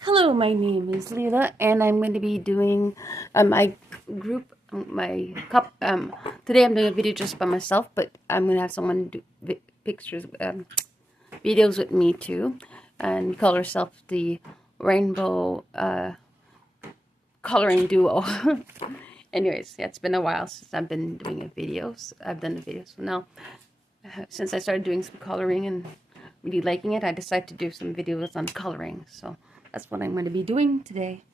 Hello, my name is Leila, and I'm going to be doing my group, my cup. Today I'm doing a video just by myself, but I'm going to have someone do pictures, videos with me too, and we call ourselves the Rainbow Coloring Duo. Anyways, yeah, it's been a while since I've been doing a videos. I've done the videos. So now, since I started doing some coloring and really liking it, I decided to do some videos on coloring. So that's what I'm going to be doing today.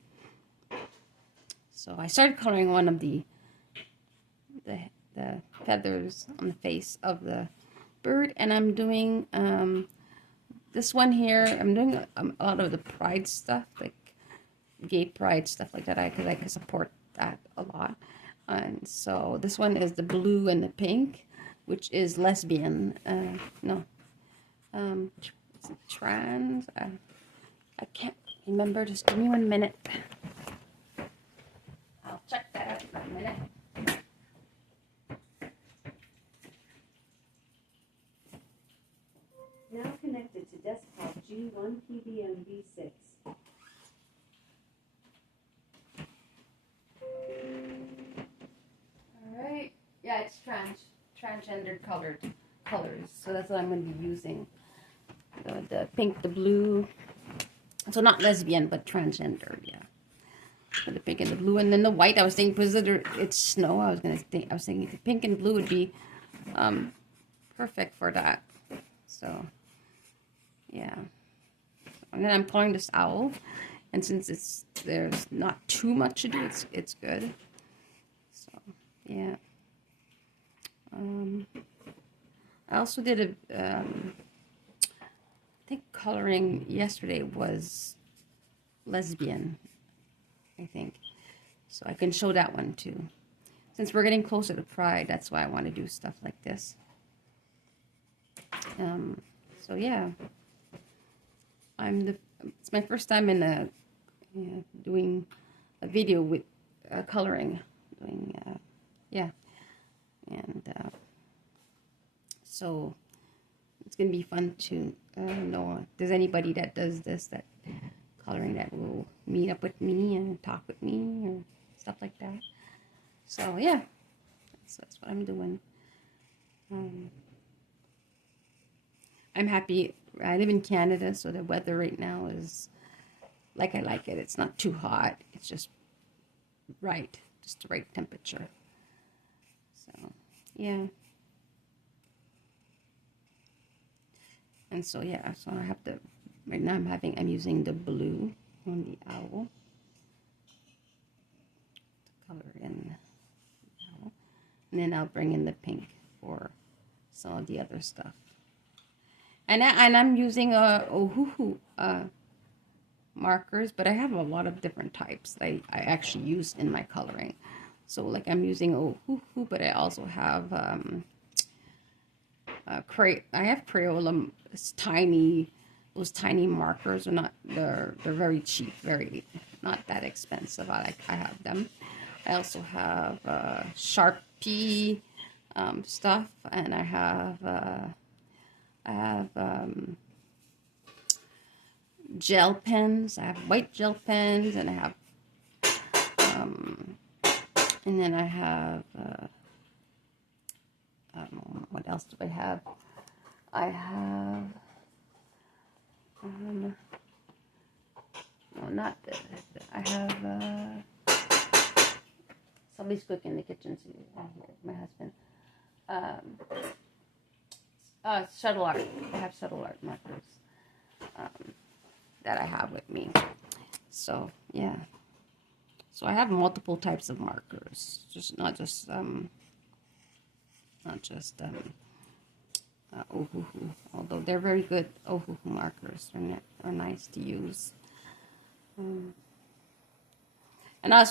So I started coloring one of the, the feathers on the face of the bird, and I'm doing this one here. I'm doing a lot of the pride stuff, like gay pride stuff like that, because I can support that a lot. And so this one is the blue and the pink, which is lesbian. No, trans. I can't remember. Just give me 1 minute. I'll check that out in a minute. Now connected to desktop G1 PBM V6. Alright. Yeah, it's transgendered colors. So that's what I'm going to be using. The pink, the blue. So not lesbian, but transgender. Yeah. So the pink and the blue, and then the white. I was thinking because it's snow. I was thinking the pink and blue would be perfect for that. So yeah. And then I'm coloring this owl, and since there's not too much to do, it's good. So yeah. I also did I think coloring yesterday was lesbian, I think. So I can show that one too. Since we're getting closer to Pride, that's why I want to do stuff like this. So yeah, it's my first time in doing a video with coloring, yeah, and so it's gonna be fun to know if there's anybody that does that coloring that will meet up with me and talk with me or stuff like that. So yeah, that's what I'm doing. I'm happy. I live in Canada, so the weather right now is like I like it. It's not too hot. It's just right, just the right temperature. So yeah. And so yeah, so I have the right now I'm using the blue on the owl to color in the owl. And then I'll bring in the pink for some of the other stuff. And I'm using Ohuhu markers, but I have a lot of different types that I actually use in my coloring. So like I'm using Ohuhu, but I also have I have Crayola. It's tiny. Those tiny markers are not. They're very cheap. Very not that expensive. I have them. I also have Sharpie stuff, and I have gel pens. I have white gel pens, and I have and then I have I don't know what else do I have. I have no, not this. I have somebody's cooking in the kitchen. So my husband. Shuttle art. I have shuttle art markers that I have with me. So yeah. So I have multiple types of markers, just not just Ohuhu. Although they're very good Ohuhu markers, are nice to use. And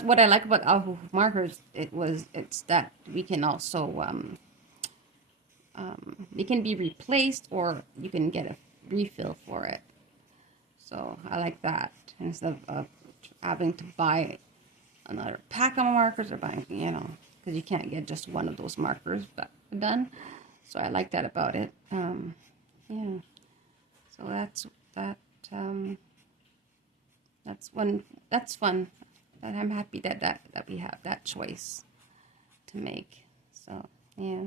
what I like about Ohuhu markers, it's that we can also they can be replaced or you can get a refill for it. So I like that instead of having to buy another pack of markers or buying, because you can't get just one of those markers done. So I like that about it. Yeah. So that's that. That's fun. And I'm happy that we have that choice to make. So yeah.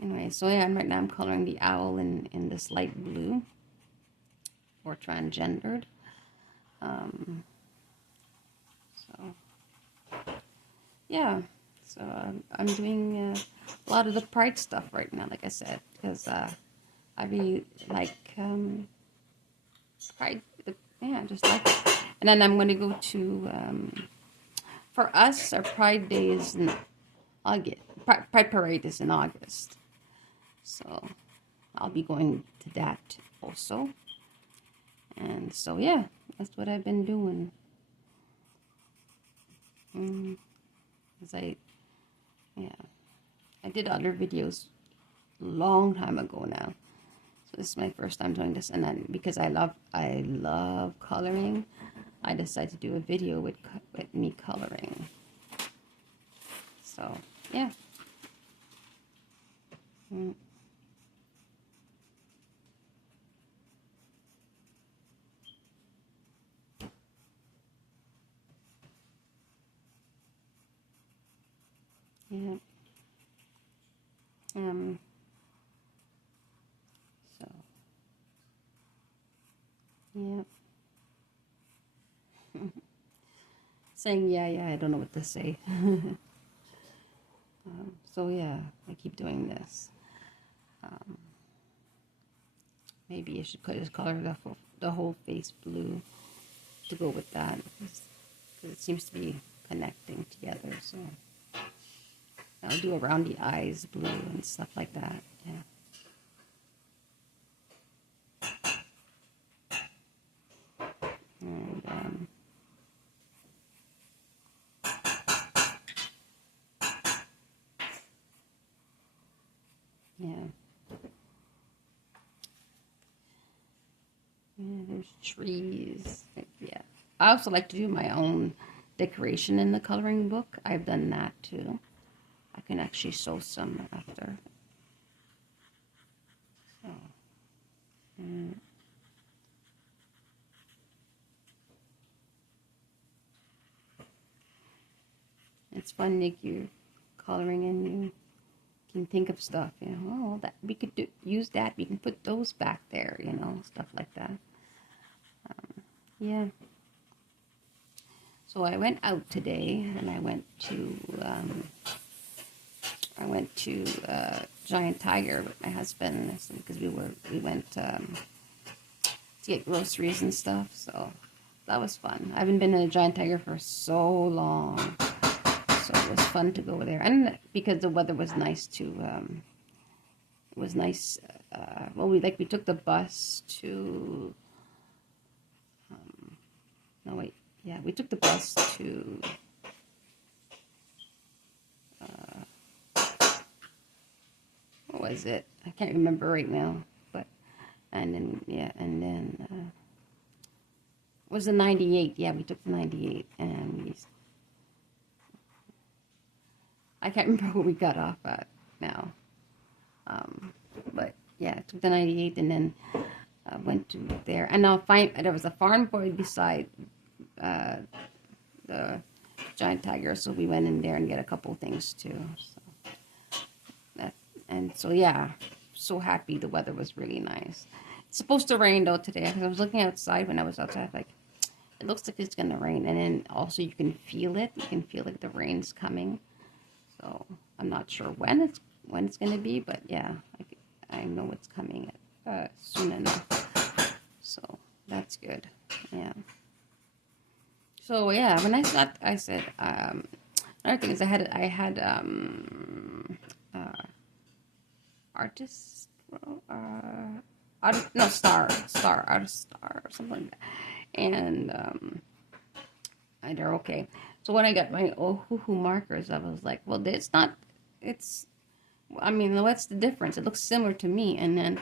Anyway, so yeah, right now I'm coloring the owl in this light blue, or transgendered. Um, so yeah, so I'm doing a lot of the Pride stuff right now, like I said, because I really like Pride. Yeah, just like it. And then I'm going to go to, for us, our Pride Day is in August. Pride Parade is in August. So I'll be going to that also. And so, yeah, that's what I've been doing. Cause yeah, I did other videos long time ago now. So this is my first time doing this, and then because I love coloring, I decided to do a video with me coloring. So yeah. Yeah. Um. So yeah. Saying yeah. I don't know what to say. So yeah, I keep doing this. Maybe I should just color the whole face blue to go with that, because it seems to be connecting together. So I'll do around the eyes blue and stuff like that. Yeah. And yeah. Yeah, there's trees. Yeah. I also like to do my own decoration in the coloring book. I've done that too. I can actually sew some after. So, mm. It's fun, Nick. You coloring and you can think of stuff. You know, oh, that we could use that. We can put those back there. You know, stuff like that. Yeah. So I went out today, and I went to Giant Tiger with my husband because we went to get groceries and stuff. So that was fun. I haven't been in a Giant Tiger for so long, so it was fun to go there. And because the weather was nice too, it was nice. Well, we took the bus to. No wait, yeah, we took the bus to. What was it? I can't remember right now, but and then it was the 98. Yeah, we took the 98, and I can't remember where we got off at now. But yeah, I took the 98, and then went to there, and there was a farm boy beside the Giant Tiger, so we went in there and get a couple things too. And so yeah, so happy the weather was really nice. It's supposed to rain though today, because I was looking outside when I was outside, like it looks like it's gonna rain, and then also you can feel it. You can feel like the rain's coming. So I'm not sure when it's gonna be, but yeah, I know it's coming soon enough. So that's good. Yeah. So yeah, when I said another thing is I had artist no star artist star or something like that, and they're okay. So when I got my Ohuhu markers, I was like, well, it's not. It's, I mean, what's the difference? It looks similar to me, and then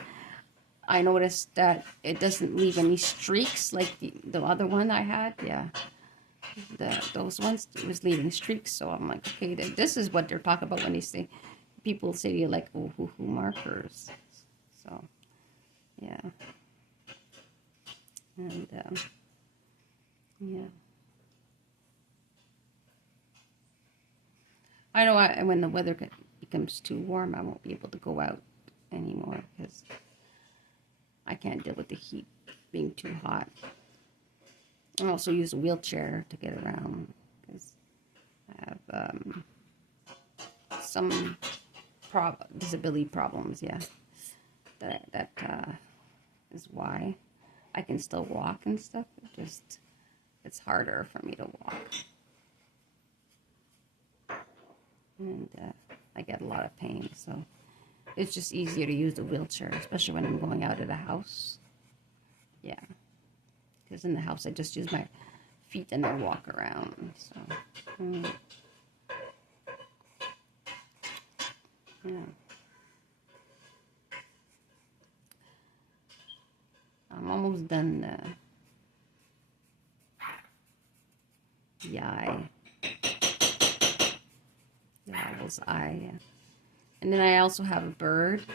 I noticed that it doesn't leave any streaks like the other one I had. Yeah, those ones, it was leaving streaks. So I'm like, okay, this is what they're talking about when they say, people say you like Ohuhu markers. So yeah, and Yeah. I know when the weather becomes too warm, I won't be able to go out anymore because I can't deal with the heat being too hot. I also use a wheelchair to get around because I have some disability problems. Yeah, that is why I can still walk and stuff. It's harder for me to walk, and I get a lot of pain. So it's just easier to use the wheelchair, especially when I'm going out of the house. Yeah, because in the house I just use my feet and I walk around. So yeah. I'm almost done the eye. The owl's eye. Yeah. And then I also have a bird.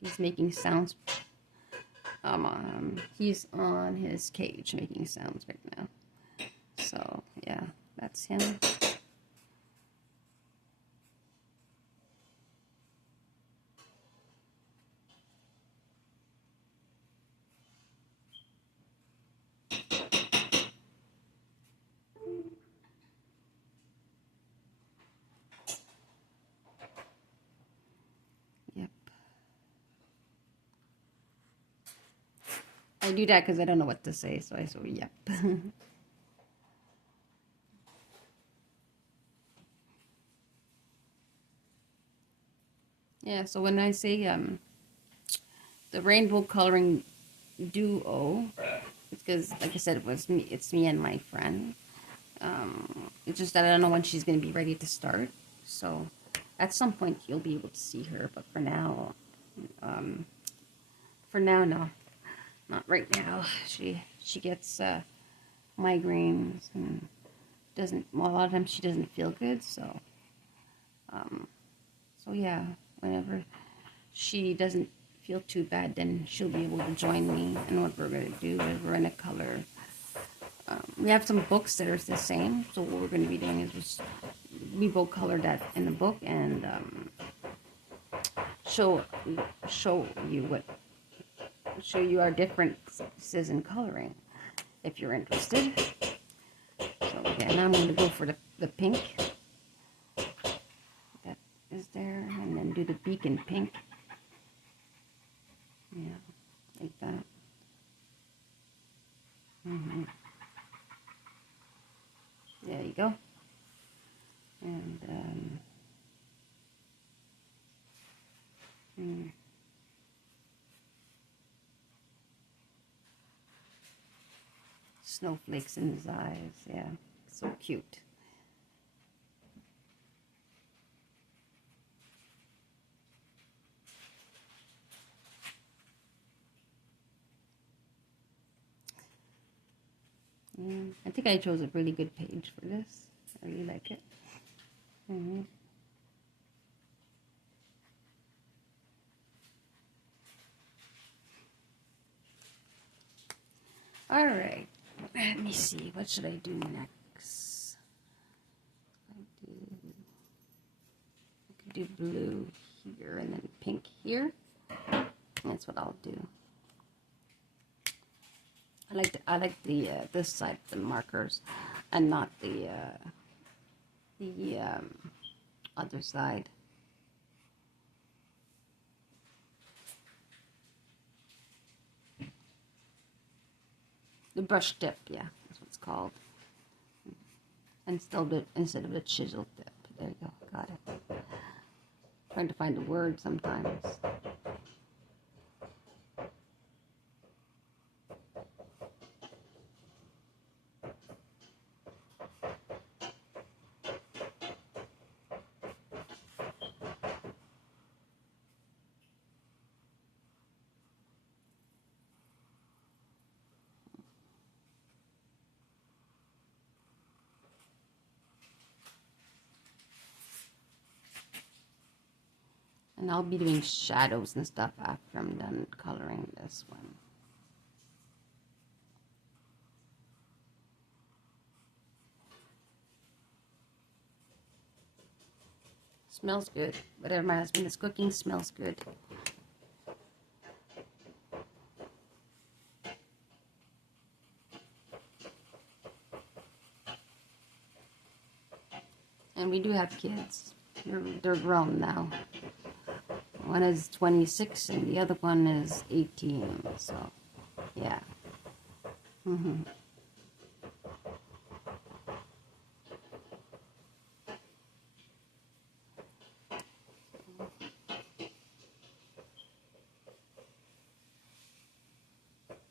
He's making sounds. He's on his cage making sounds right now. So yeah, that's him. Yep. I do that because I don't know what to say, so I say yep. Yeah. So when I say the rainbow coloring duo, it's because, like I said, it was me. It's me and my friend. It's just that I don't know when she's going to be ready to start. So at some point you'll be able to see her, but for now, no, not right now. She gets migraines and doesn't. Well, a lot of times she doesn't feel good. So yeah, whenever she doesn't feel too bad, then she'll be able to join me. And what we're gonna do is we're gonna color. We have some books that are the same. So what we're gonna be doing is just we both colored that in the book and show show you our differences in coloring if you're interested. So yeah, now I'm going to go for the pink that is there, and then do the beacon pink. Yeah, like that. There you go. And snowflakes in his eyes. Yeah, so cute. Yeah, I think I chose a really good page for this. I really like it. All right. Let me see. What should I do next? I could do blue here and then pink here. That's what I'll do. I like the this side, the markers, and not the other side. The brush tip, yeah, that's what it's called. And instead of the chisel tip. There you go, got it. Trying to find the word sometimes. And I'll be doing shadows and stuff after I'm done coloring this one. Smells good. Whatever my husband is cooking smells good. And we do have kids. They're grown now. One is 26 and the other one is 18. So, yeah.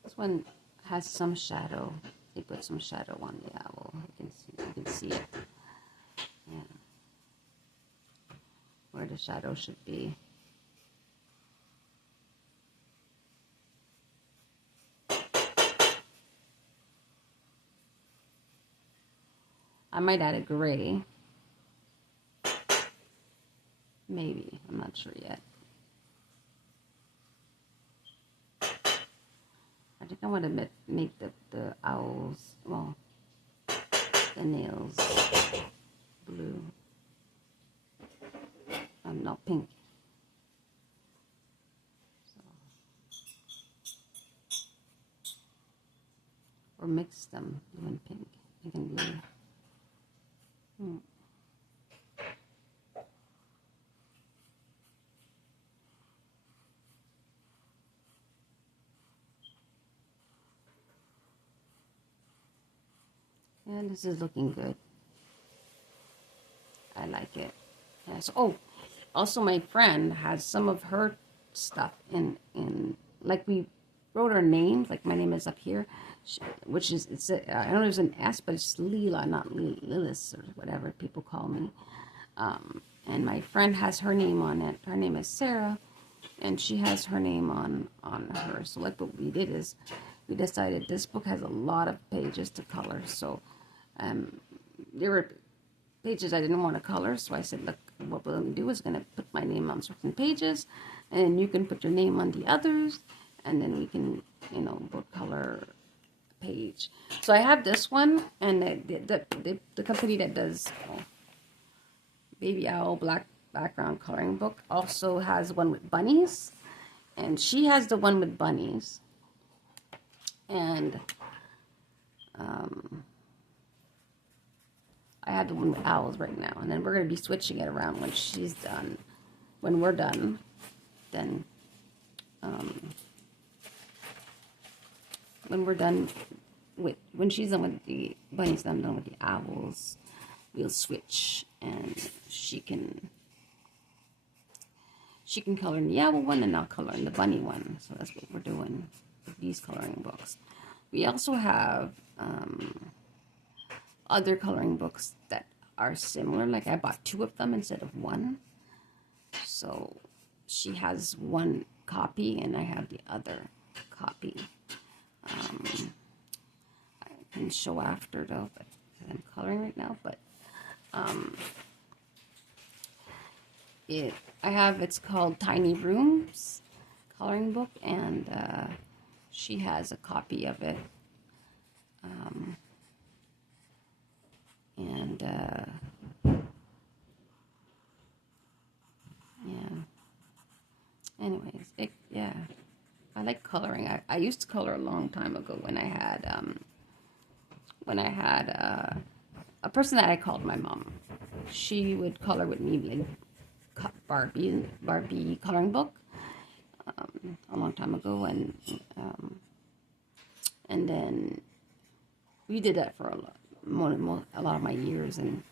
This one has some shadow. They put some shadow on the owl. You can see it. Yeah. Where the shadow should be. I might add a gray. Maybe. I'm not sure yet. I think I want to make the owls, well, the nails blue. No, pink. So, or mix them, blue and pink and blue. And this is looking good. I like it. Yes. Oh, also my friend has some of her stuff in like we wrote our names. Like my name is up here, which is I don't know if it's an S, but it's Leela, not Lilis or whatever people call me. And my friend has her name on it. Her name is Sarah, and she has her name on her. So like what we did is we decided this book has a lot of pages to color. So there were pages I didn't want to color, so I said, look, what we're going to do is going to put my name on certain pages, and you can put your name on the others, and then we can, book color page. So I have this one, and the company that does Baby Owl Black Background Coloring Book also has one with bunnies, and she has the one with bunnies, and I have the one with owls right now, and then we're going to be switching it around when she's done. When we're done, then when she's done with the bunnies, I'm done with the owls. We'll switch, and she can color in the owl one, and I'll color in the bunny one. So that's what we're doing with these coloring books. We also have other coloring books that are similar. Like I bought 2 of them instead of 1. So she has 1 copy and I have the other copy. I can show after though, but I'm coloring right now. But it's called Tiny Rooms coloring book, and she has a copy of it. Yeah. Anyways, I like coloring. I used to color a long time ago when I had a person that I called my mom. She would color with me in Barbie coloring book a long time ago, and then we did that for a lot of my years and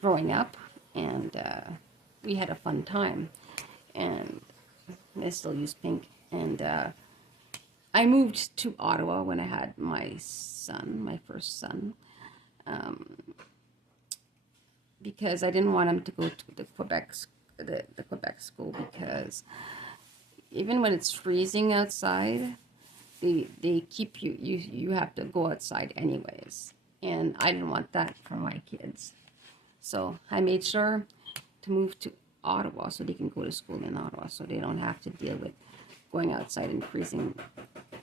growing up, and we had a fun time. And I still use pink. And I moved to Ottawa when I had my first son, because I didn't want him to go to the Quebec school, because even when it's freezing outside, they keep you have to go outside anyways, and I didn't want that for my kids. So I made sure to move to Ottawa so they can go to school in Ottawa, so they don't have to deal with going outside and freezing.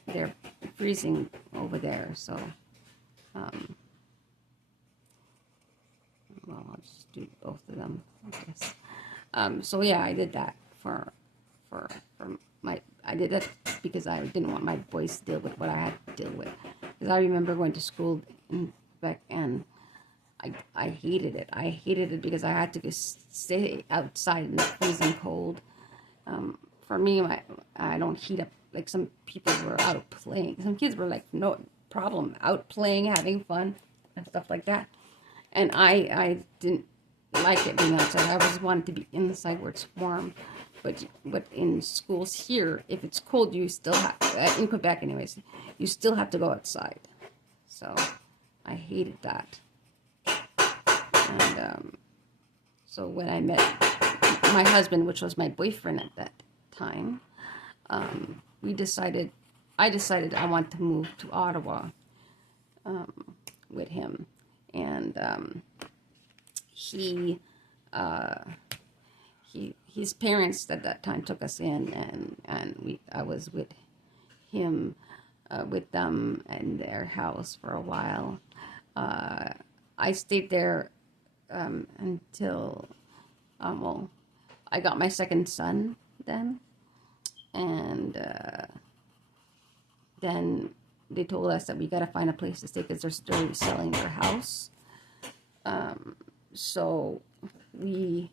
They're freezing over there. So well, I'll just do both of them, I guess. So yeah, I did that for my. I did that because I didn't want my boys to deal with what I had to deal with. Because I remember going to school in Quebec and I hated it. I hated it because I had to just stay outside in the freezing cold. For me, I don't heat up like some people were out playing. Some kids were like no problem out playing, having fun and stuff like that. And I didn't like it being outside. I always wanted to be inside where it's warm. But in schools here, if it's cold, you still have in Quebec, anyways. You still have to go outside. So I hated that. And so when I met my husband, which was my boyfriend at that time, I decided I want to move to Ottawa with him, and he his parents at that time took us in, and I was with him with them in their house for a while. I stayed there until well, I got my second son then, and then they told us that we got to find a place to stay because they're still selling their house. So we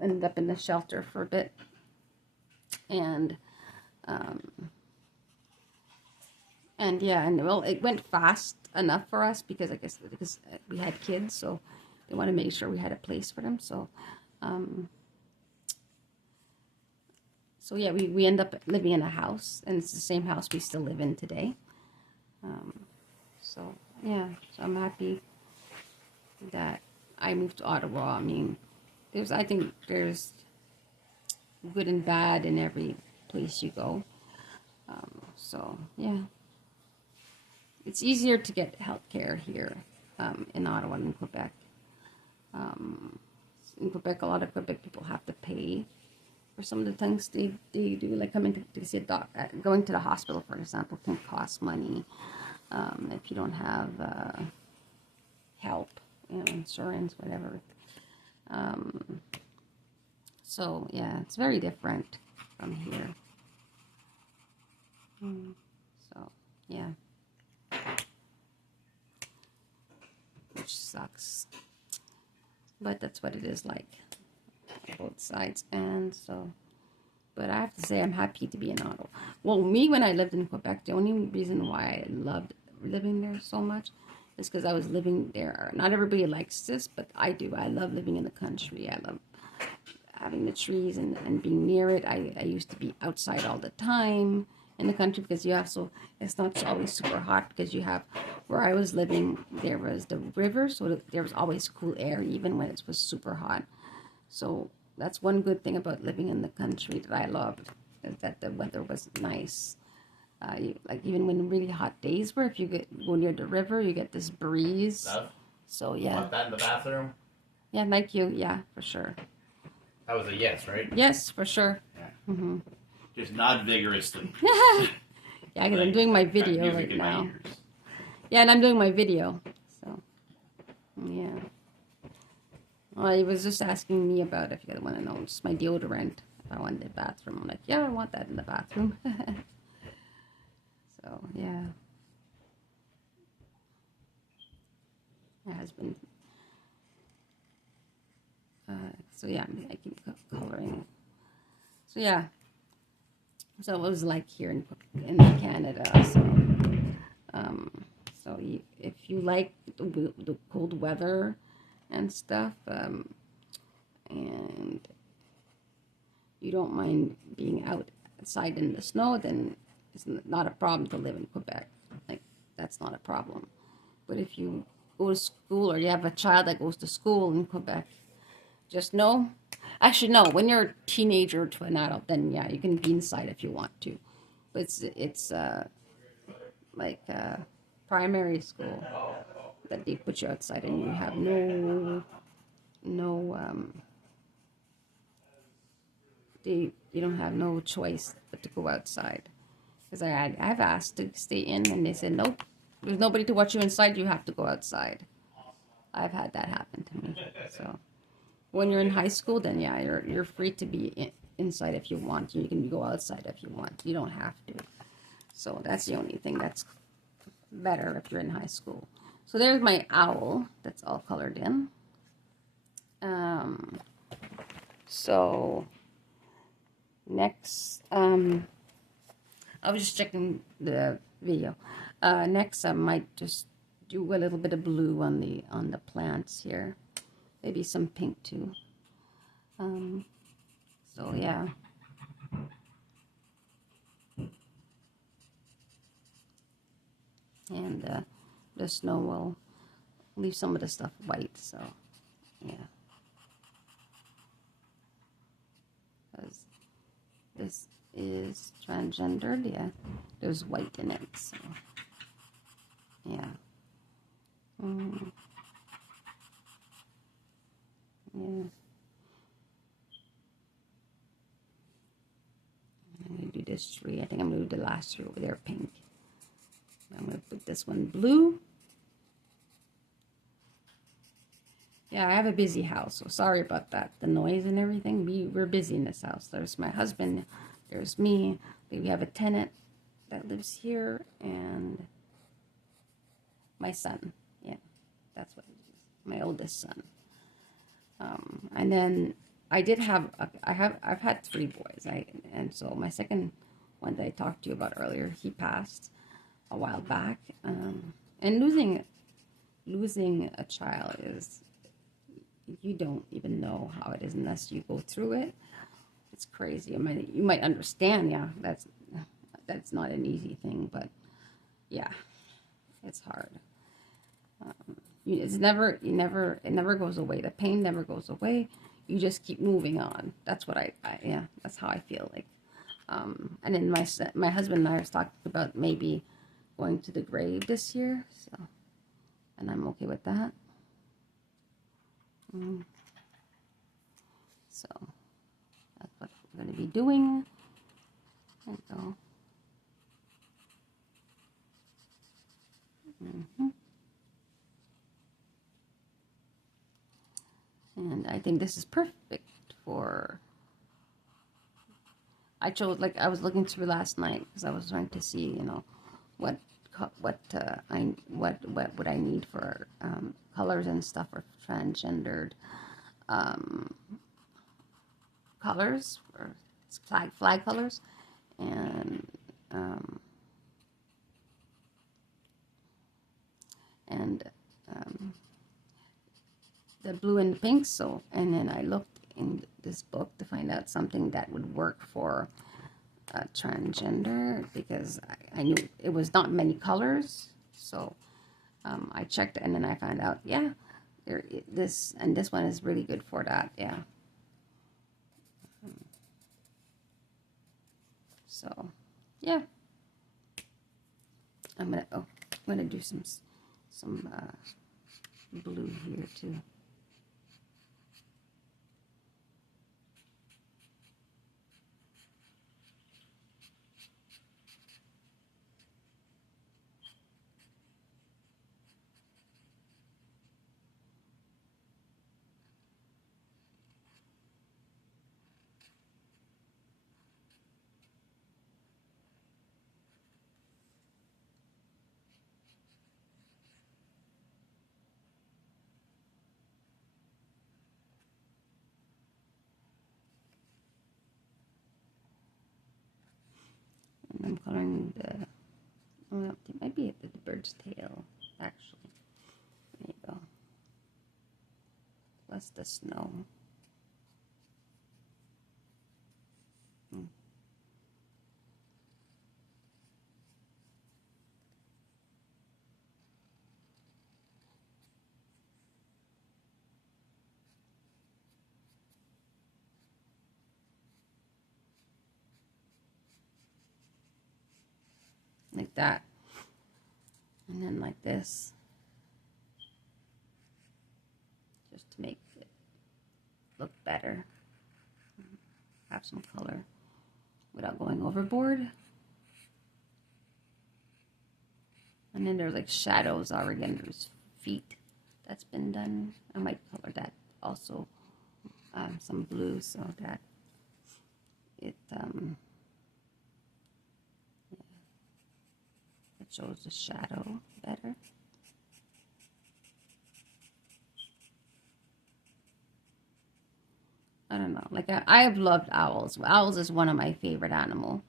ended up in the shelter for a bit, and yeah, and well, it went fast enough for us because I guess because we had kids, so they want to make sure we had a place for them. So so yeah, we end up living in a house, and it's the same house we still live in today. So yeah, so I'm happy that I moved to Ottawa. I mean, I think there's good and bad in every place you go. So yeah, it's easier to get health care here in Ottawa than Quebec. In Quebec, a lot of Quebec people have to pay for some of the things they do, like coming to see a doctor. Going to the hospital, for example, can cost money if you don't have help, insurance, whatever. So yeah, it's very different from here. So yeah, which sucks, but that's what it is like on both sides. And so, but I have to say I'm happy to be in Ottawa. Well, me, when I lived in Quebec, the only reason why I loved living there so much is because I was living there. Not everybody likes this, but I do. I love living in the country. I love having the trees and being near it. I used to be outside all the time in the country because you have, so it's not always super hot because you have, where I was living, there was the river, so there was always cool air even when it was super hot. So that's one good thing about living in the country that I loved, is that the weather was nice. Like even when really hot days were, if you go near the river, you get this breeze. Love? So You yeah, want that in the bathroom? yeah, like you, yeah, for sure. That was a yes, right? Yes, for sure. Yeah. Just nod vigorously. Yeah, because I'm doing my Like, got video music right in my now. ears. Yeah, and I'm doing my video. So, yeah. Well, he was just asking me about if you guys want to know just my deodorant. If I wanted the bathroom. I'm like, yeah, I want that in the bathroom. So, yeah. My husband. So, yeah, I keep coloring. So, yeah. So, it was like here in Canada. So if you like the cold weather and stuff, and you don't mind being outside in the snow, then it's not a problem to live in Quebec. Like, that's not a problem. But if you go to school or you have a child that goes to school in Quebec, just know, actually no, when you're a teenager to an adult, then yeah, you can be inside if you want to. But it's like primary school that they put you outside and you have no you don't have no choice but to go outside, because I've asked to stay in and they said nope, there's nobody to watch you inside, you have to go outside. I've had that happen to me. So When you're in high school, then yeah, you're free to be inside if you want. You can go outside if you want. You don't have to. So that's the only thing that's better if you're in high school. So there's my owl. That's all colored in. So next, I was just checking the video. Next, I might just do a little bit of blue on the plants here. Maybe some pink too. So yeah. And the snow will leave some of the stuff white, so yeah. Because this is transgendered, yeah. There's white in it, so yeah. Yeah. I'm going to do this tree. I think I'm going to do the last tree over there pink. I'm going to put this one blue. Yeah, I have a busy house, so sorry about that. The noise and everything. We're busy in this house. There's my husband. There's me. We have a tenant that lives here, and my son. Yeah, that's what it is. My oldest son. And then I did have I've had 3 boys. And so my second one that I talked to you about earlier, he passed a while back. And losing a child is, you don't even know how it is unless you go through it. It's crazy. You might understand, yeah, that's not an easy thing, but yeah, it's hard. It never goes away. The pain never goes away. You just keep moving on. That's what yeah, that's how I feel like. And then my husband and I was talking about maybe going to the grave this year, so, and I'm okay with that. So that's what we're going to be doing. There we go. And I think this is perfect for. I chose, like, I was looking through last night because I was trying to see, what would I need for colors and stuff for transgendered colors, or flag colors, and the blue and the pink. So, and then I looked in this book to find out something that would work for transgender, because I knew it was not many colors. So I checked, and then I found out, yeah, this one is really good for that. Yeah. So yeah, I'm gonna do some blue here too. And I'm coloring well, it might be the bird's tail, actually. There you go. Plus the snow. Like that. And then like this. Just to make it look better. Have some color without going overboard. And then there's like shadows already under his feet. That's been done. I might color that also some blue so that it it shows the shadow better. I don't know. Like I have loved owls. Owls is one of my favorite animal.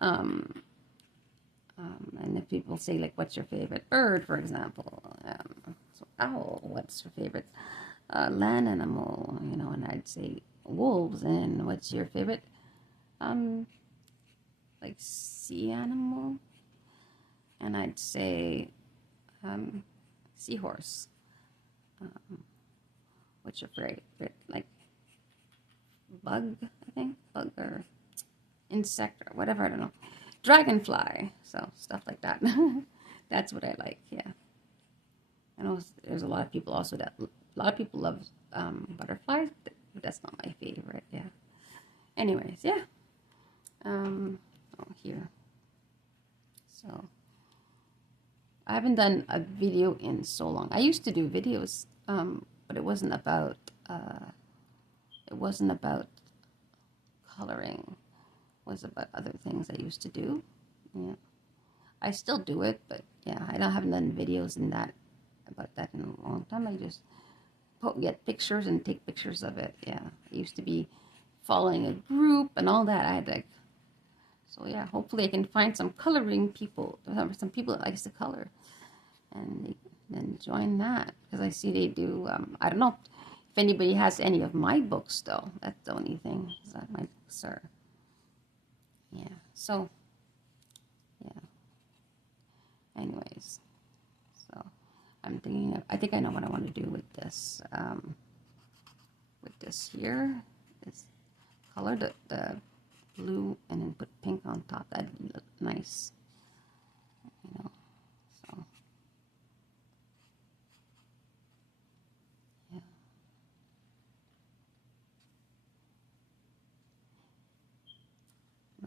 Um, and if people say like, "What's your favorite bird?" for example, so owl. What's your favorite land animal? You know, and I'd say wolves. And what's your favorite um, like sea animal? And I'd say seahorse. What's your favorite like bug? I think bug or insect or whatever. I don't know. Dragonfly. So stuff like that. That's what I like. Yeah. I know there's a lot of people also that a lot of people love butterflies, but that's not my favorite. Yeah. Anyways, yeah. Here. So I haven't done a video in so long. I used to do videos, but it wasn't about coloring. It was about other things I used to do. Yeah. I still do it, but yeah, haven't done videos about that in a long time. I just get pictures and take pictures of it. Yeah, I used to be following a group and all that. I had like, so yeah. Hopefully, I can find some coloring people. Some people that likes to color, and then join that because I see they do. I don't know if anybody has any of my books though. That's the only thing. Is that my books are. Yeah. So. Yeah. Anyways, so I'm thinking of, I think I know what I want to do with this here, this color, the blue, and then put pink on top. That'd look nice, you know, so, yeah.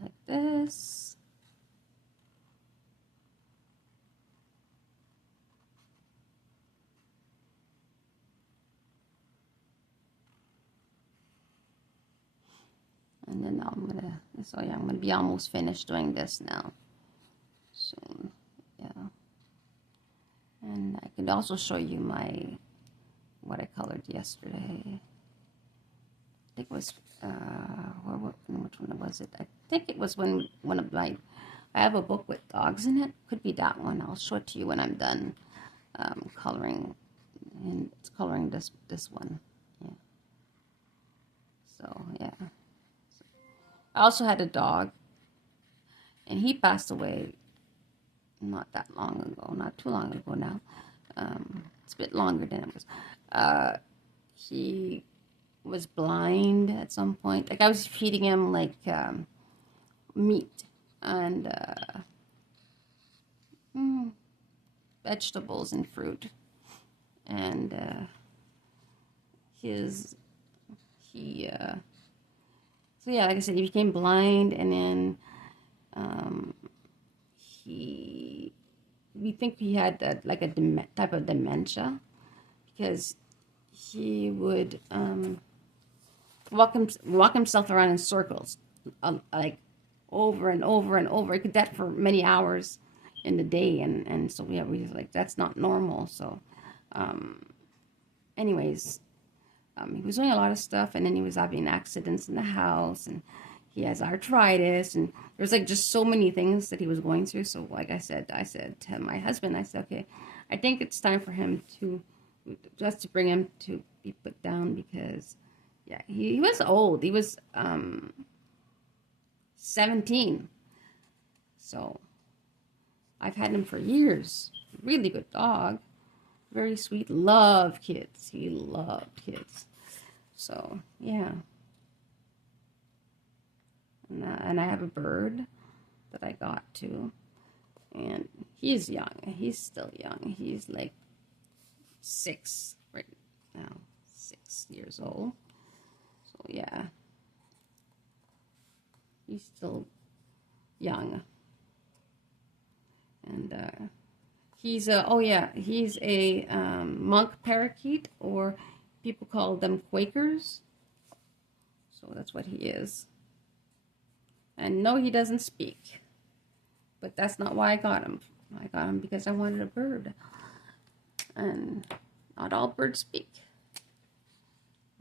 Like this. And then I'm gonna be almost finished doing this now, soon, yeah. And I could also show you what I colored yesterday. I think it was, which one was it? I think it was when one of my, I have a book with dogs in it. Could be that one. I'll show it to you when I'm done coloring, and it's coloring this one. Yeah. So yeah. I also had a dog, and he passed away not that long ago, not too long ago now. It's a bit longer than it was. He was blind at some point. Like I was feeding him like meat and vegetables and fruit, and he so yeah, like I said, he became blind, and then we think he had like a type of dementia because he would walk himself around in circles, like over and over and over. He could do that for many hours in the day, and so yeah, we was like, that's not normal. So, anyways, he was doing a lot of stuff, and then he was having accidents in the house, and he has arthritis, and there's like just so many things that he was going through. So, like I said to my husband, I said, okay, I think it's time for him to bring him to be put down because, yeah, he was old. He was 17. So I've had him for years. Really good dog. Very sweet. Love kids. He loved kids. So, yeah. And I have a bird that I got too. And he's young. He's still young. He's like 6 right now. 6 years old. So, yeah. He's still young. And he's a monk parakeet, or people call them Quakers. So that's what he is. And no, he doesn't speak. But that's not why I got him. I got him because I wanted a bird. And not all birds speak.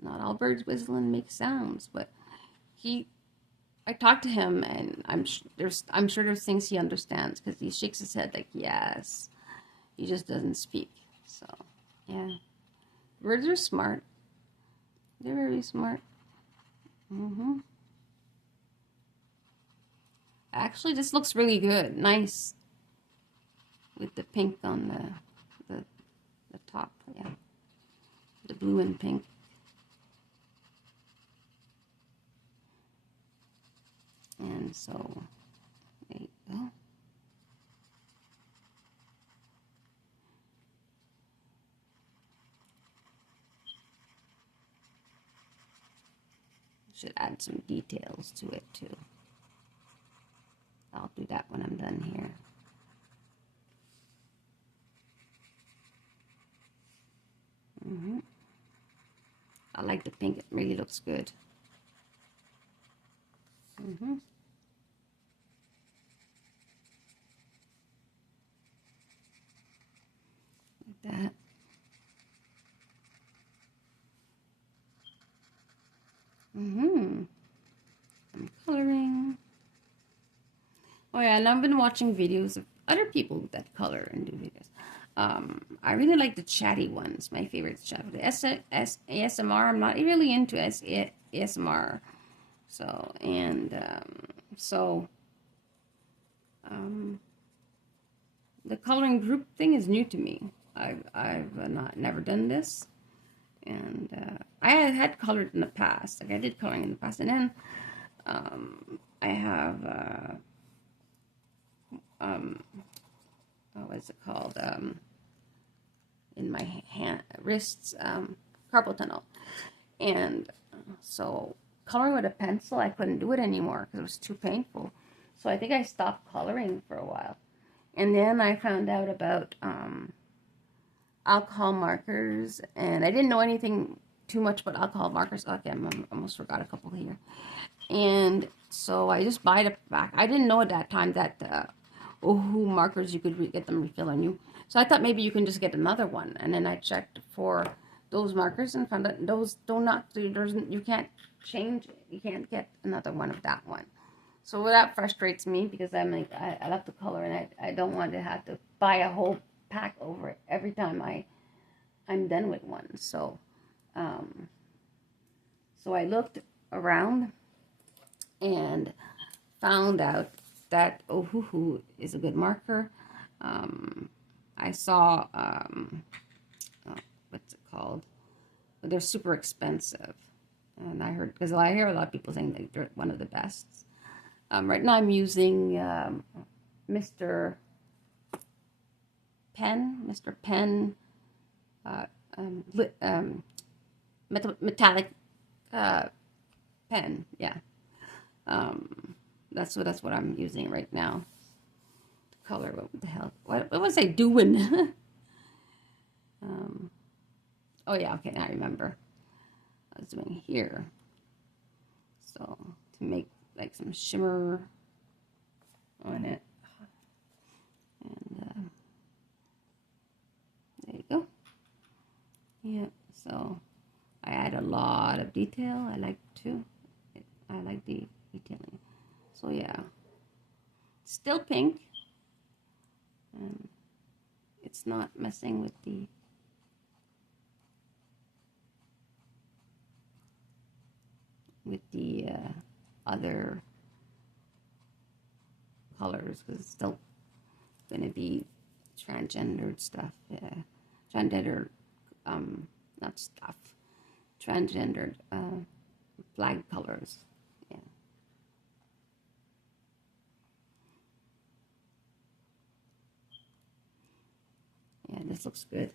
Not all birds whistle and make sounds. But I talked to him, and I'm sure there's things he understands, because he shakes his head like yes. He just doesn't speak. So, yeah. Birds are smart. They're very smart. Actually, this looks really good. Nice. With the pink on the top. Yeah. The blue and pink. And so, there you go. Should add some details to it too. I'll do that when I'm done here. I like the pink. It really looks good. Like that. I'm coloring. Oh yeah, and I've been watching videos of other people that color and do videos. I really like the chatty ones. My favorite chat. The ASMR. I'm not really into ASMR. The coloring group thing is new to me. I've never done this, and I had colored in the past. Like I did coloring in the past, and then I have what is it called? In my wrists, carpal tunnel, and so coloring with a pencil, I couldn't do it anymore because it was too painful. So I think I stopped coloring for a while, and then I found out about alcohol markers, and I didn't know anything too much about alcohol markers. Okay, I almost forgot a couple here, and so I just buy it back. I didn't know at that time that Ohu markers, you could get them refill on you. So I thought maybe you can just get another one, and then I checked for those markers and found that those you can't change it. You can't get another one of that one. So that frustrates me, because I'm like, I love the color, and I don't want to have to buy a whole pack over it every time I'm done with one. So so I looked around and found out that Ohuhu is a good marker. I saw, what's it called? But they're super expensive. And I heard, because I hear a lot of people saying that they're one of the best. Right now I'm using Mr. Pen, metallic pen, yeah. That's what I'm using right now. Color, what the hell? What was I doing? Oh yeah, okay, now I remember. I was doing here. So to make like some shimmer on it. And there you go. Yeah, so I add a lot of detail. I like the detailing. So yeah, still pink. It's not messing with the other colors, because it's still going to be transgendered stuff. Yeah, transgendered, not stuff. Transgendered flag colors. Yeah. Yeah, this looks good.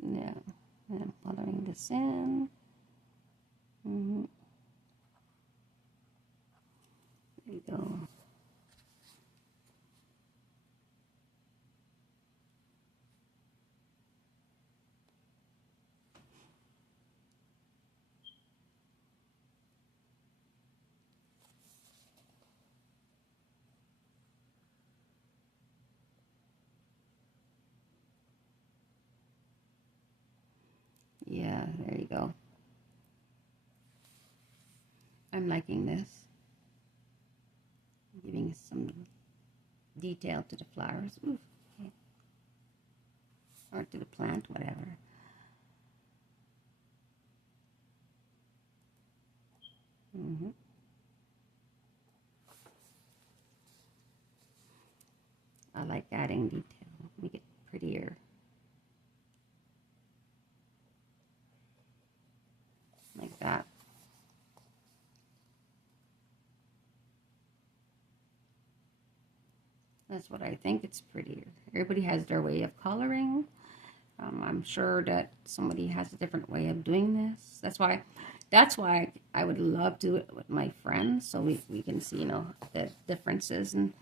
Yeah, and I'm coloring this in. There you go. yeah, there you go. I'm liking this. Giving some detail to the flowers. Ooh, okay. Or to the plant, whatever. Mm-hmm. I like adding detail. Make it prettier. Like that. That's what I think. It's prettier. Everybody has their way of coloring. I'm sure that somebody has a different way of doing this. That's why I would love to do it with my friends, so we can see, the differences and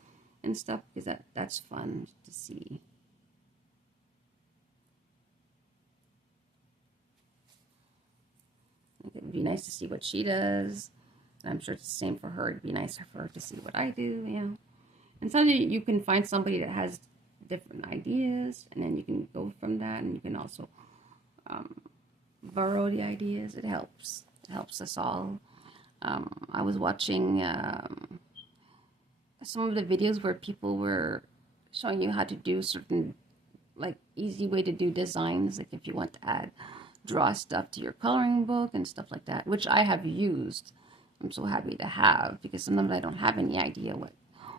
stuff, because that's fun to see. It would be nice to see what she does. And I'm sure it's the same for her. It'd be nice for her to see what I do, And so you can find somebody that has different ideas, and then you can go from that, and you can also borrow the ideas. It helps. It helps us all. I was watching some of the videos where people were showing you how to do certain, like, easy way to do designs, like if you want to draw stuff to your coloring book and stuff like that, which I have used. I'm so happy to have, because sometimes I don't have any idea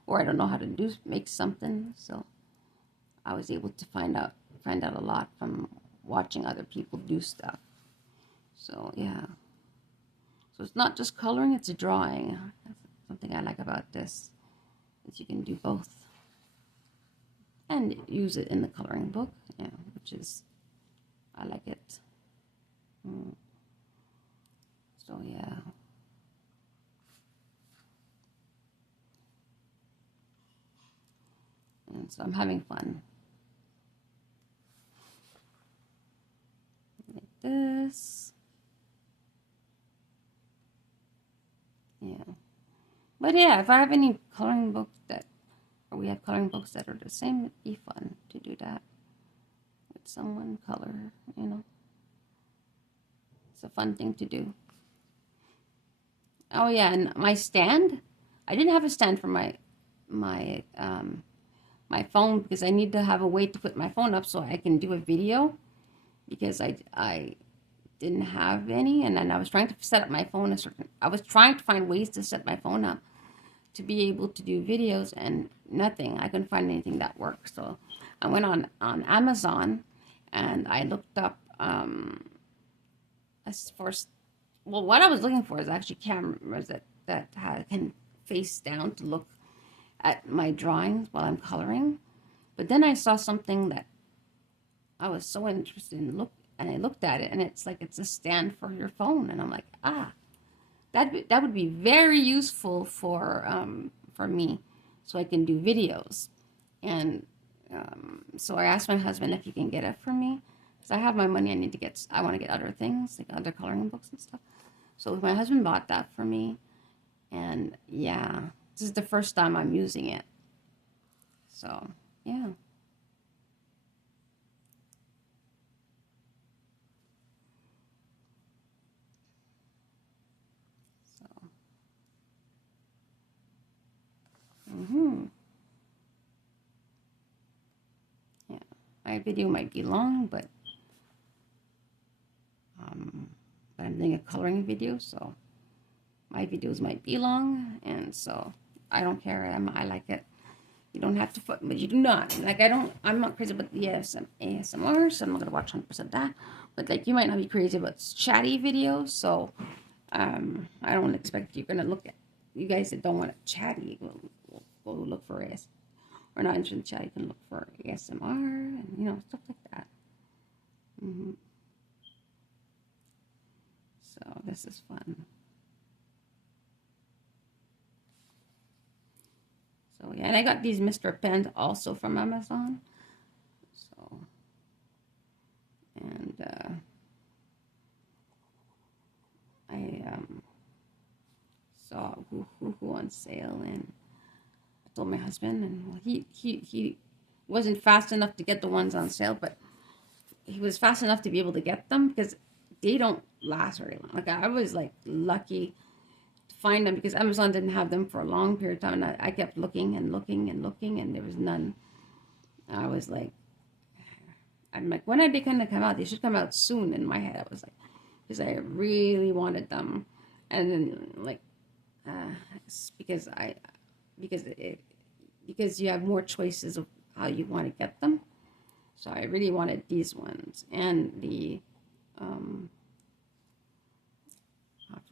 or I don't know how to make something. So I was able to find out a lot from watching other people do stuff. So yeah. So it's not just coloring, it's drawing. That's something I like about this, is you can do both. And use it in the coloring book, which is, I like it. So yeah. And so I'm having fun. Like this. Yeah. But yeah, if I have any coloring books or we have coloring books that are the same, it'd be fun to do that with someone, color, It's a fun thing to do. Oh yeah, and my stand, I didn't have a stand for my phone, because I need to have a way to put my phone up so I can do a video, because I didn't have any, and then I was trying to set up my phone I was trying to find ways to set my phone up to be able to do videos, and nothing. I couldn't find anything that worked. So I went on Amazon, and I looked up what I was looking for is actually cameras that can face down to look at my drawings while I'm coloring. But then I saw something that I was so interested in, and I looked at it, and it's a stand for your phone, and I'm like, that would be very useful for me, so I can do videos. And so I asked my husband if he can get it for me, because I have my money. I want to get other things, like other coloring books and stuff. So my husband bought that for me, and yeah, this is the first time I'm using it. So yeah. Yeah, my video might be long, but I'm doing a coloring video, so my videos might be long, and so I don't care. I like it. You don't have to, but you do not. Like, I'm not crazy about the ASMR, so I'm not going to watch 100% of that. But, like, you might not be crazy about chatty videos, so I don't expect you're going to look at, you guys that don't want it chatty, go look for ASMR. Or not interested in chat, you can look for ASMR, and, stuff like that. So, this is fun. So yeah, and I got these Mr. Pens also from Amazon. So, and I saw Woohoo on sale, and I told my husband, and he wasn't fast enough to get the ones on sale, but he was fast enough to be able to get them, because they don't last very long. Like I was like lucky to find them because Amazon didn't have them for a long period of time, and I kept looking and looking and looking, and there was none. I was like, I'm like, when are they going to come out? They should come out soon. In my head, I was like, because I really wanted them, and then like, it's because because you have more choices of how you want to get them. So I really wanted these ones and the I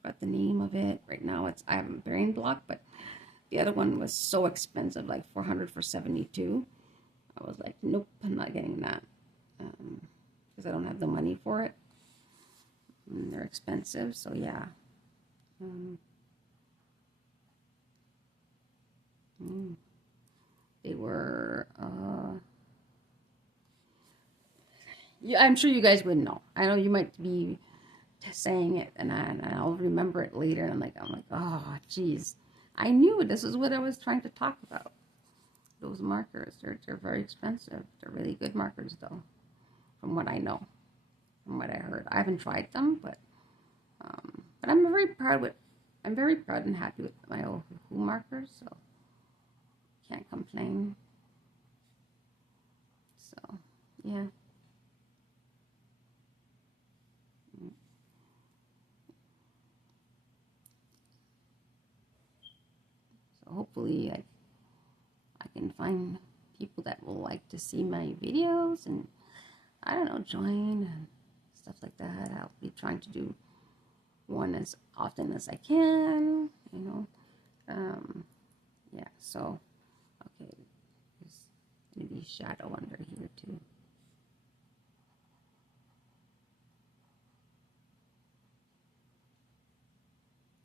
forgot the name of it right now. I have a bearing block, but the other one was so expensive, like 400 for 72. I was like, nope, I'm not getting that because I don't have the money for it. And they're expensive, so yeah. They were. Yeah, I'm sure you guys would know. I know you might be saying it, and I'll remember it later. And I'm like, oh, geez, I knew this is what I was trying to talk about. Those markers, they're very expensive. They're really good markers, though, from what I know, from what I heard. I haven't tried them, but I'm very proud and happy with my old markers, so can't complain. So, yeah. So hopefully I can find people that will like to see my videos and, I don't know, join and stuff like that. I'll be trying to do one as often as I can, you know. Yeah, so, okay, there's going to be shadow under here too.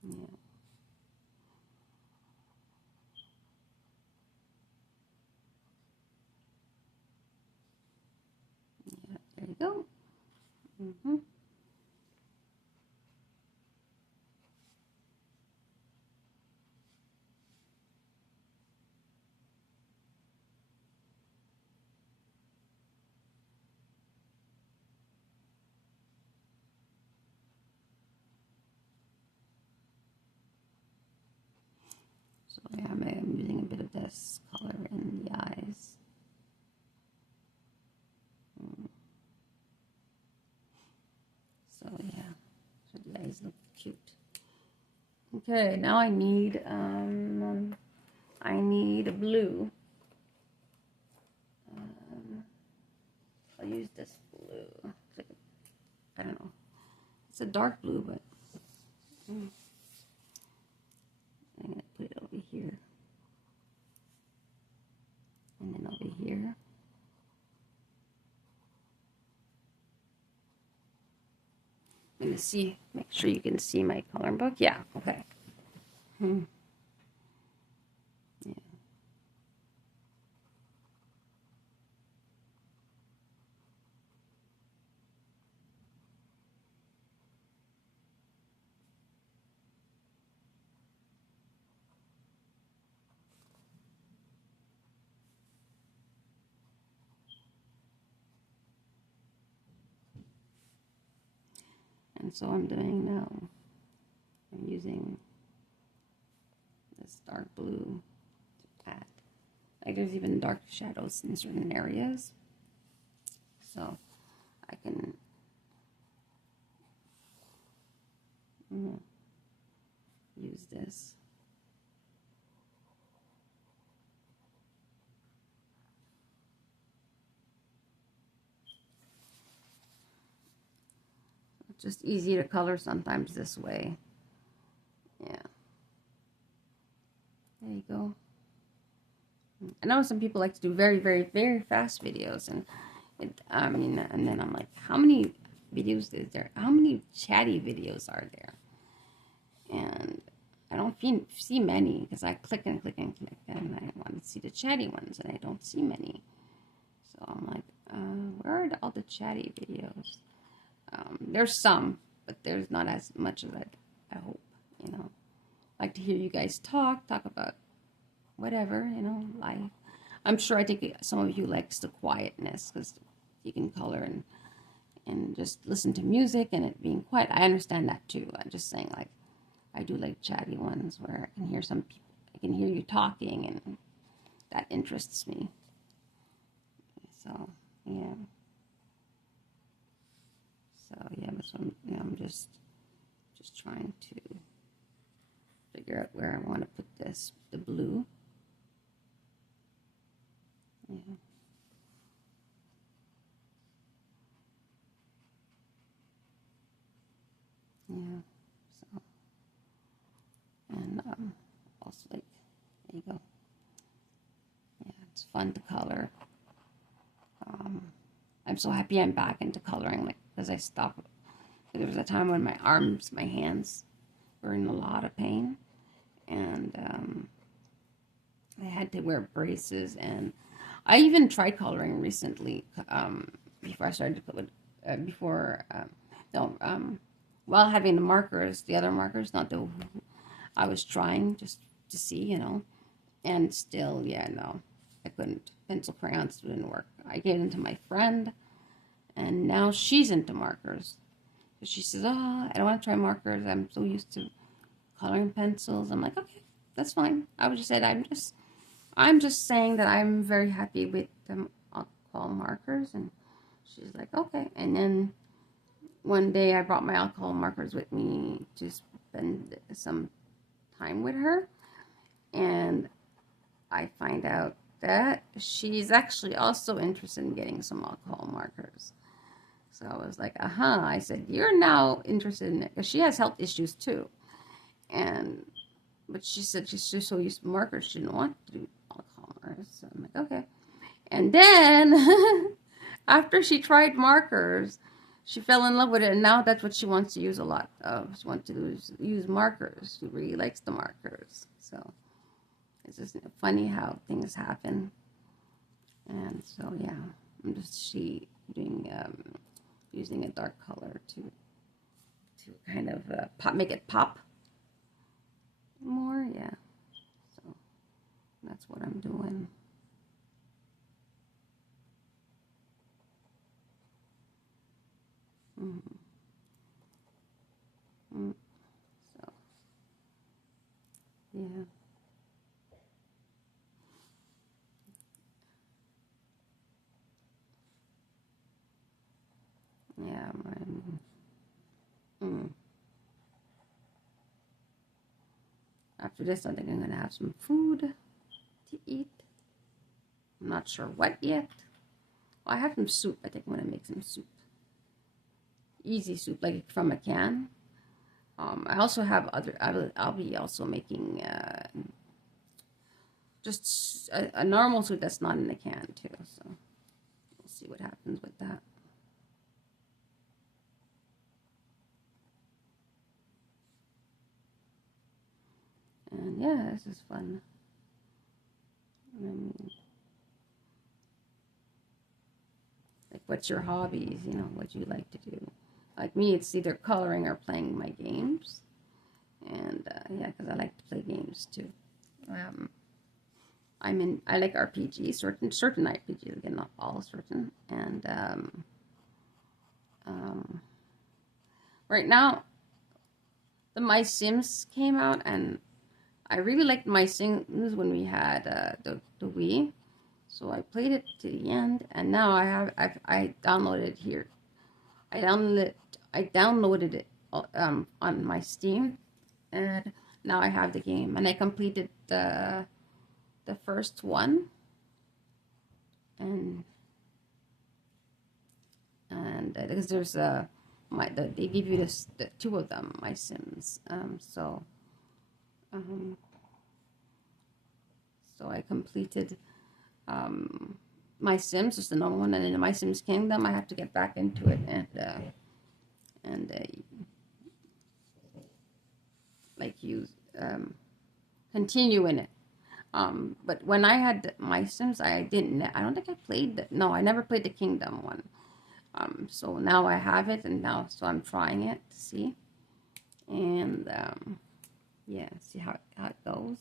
Yeah. Yeah, there you go. So yeah, I'm using a bit of this color in the eyes. So yeah, so the eyes look cute. Okay, now I need a blue. I'll use this blue. I don't know. It's a dark blue, but I'm gonna put it over here, and then over here. I'm gonna make sure you can see my coloring book. Yeah, okay. Yeah. And so I'm doing now. I'm using this dark blue to add. Like there's even dark shadows in certain areas. So I can use this. It's just easy to color sometimes this way. Yeah. There you go. I know some people like to do very, very, very fast videos, and and then I'm like, how many videos is there? How many chatty videos are there? And I don't see many because I click and click and click, and I want to see the chatty ones, and I don't see many. So I'm like, where are all the chatty videos? There's some, but there's not as much as I hope, you know. I like to hear you guys talk about whatever, you know, life. I'm sure I think some of you likes the quietness because you can color and just listen to music and it being quiet. I understand that too. I'm just saying, like, I do like chatty ones where I can hear some people, I can hear you talking, and that interests me. So, yeah. So, yeah, but so I'm just trying to figure out where I want to put this, the blue. Yeah. Yeah. So, and also, like, there you go. Yeah, it's fun to color. I'm so happy I'm back into coloring, like, because I stopped. There was a time when my arms, my hands were in a lot of pain, and I had to wear braces, and I even tried coloring recently, before I started to put, before, no, while having the markers, the other markers, not the, I was trying just to see, and still, yeah, no, I couldn't. Pencil crayons didn't work. I gave them to my friend, and now she's into markers. She says, "Oh, I don't want to try markers. I'm so used to coloring pencils." I'm like, "Okay, that's fine." I was just said, I'm just saying that I'm very happy with the alcohol markers." And she's like, "Okay." And then one day I brought my alcohol markers with me to spend some time with her, and I find out that she's actually also interested in getting some alcohol markers. So I was like, I said, "You're now interested in it," because she has health issues too. But she said she's just so used to markers, she didn't want to do alcohol markers. So I'm like, okay. And then after she tried markers, she fell in love with it, and now that's what she wants to use a lot of. She wants to use markers. She really likes the markers. So it's just funny how things happen. And so, yeah, I'm just doing using a dark color to kind of make it pop more. Yeah, so that's what I'm doing. Mm-hmm. So, yeah. Yeah, after this, I think I'm gonna have some food to eat. I'm not sure what yet. Well, I have some soup. I think I'm gonna make some soup. Easy soup, like from a can. I also have other. I'll be also making just a normal soup that's not in a can too. So we'll see what happens with that. And yeah, this is fun. I mean, like, what's your hobbies? What you like to do? Like me, it's either coloring or playing my games. And yeah, because I like to play games too. I like RPGs, certain RPGs, again, not all certain. And right now, the My Sims came out, and I really liked My Sims when we had the Wii. So I played it to the end, and now I downloaded it here. I downloaded it on my Steam, and now I have the game, and I completed the first one, and because there's they give you the two of them, My Sims. Um, so I completed My Sims, just the normal one, and in My Sims Kingdom, I have to get back into it and like use continue in it. But when I had My Sims, I didn't. I don't think I played. No, I never played the Kingdom one. So now I have it, and so I'm trying it to see, and yeah, see how it goes.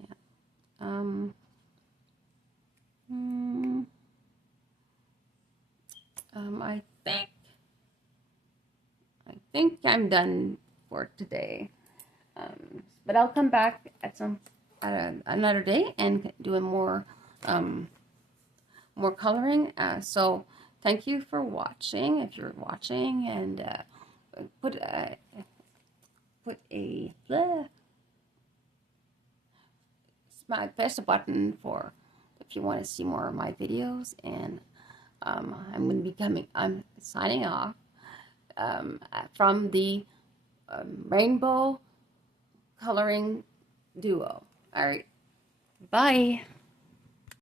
Yeah. I think I'm done for today. But I'll come back at another day and do a more coloring. So thank you for watching. If you're watching, and put a press a button for if you want to see more of my videos. And I'm signing off from the Rainbow Coloring Duo. All right, bye.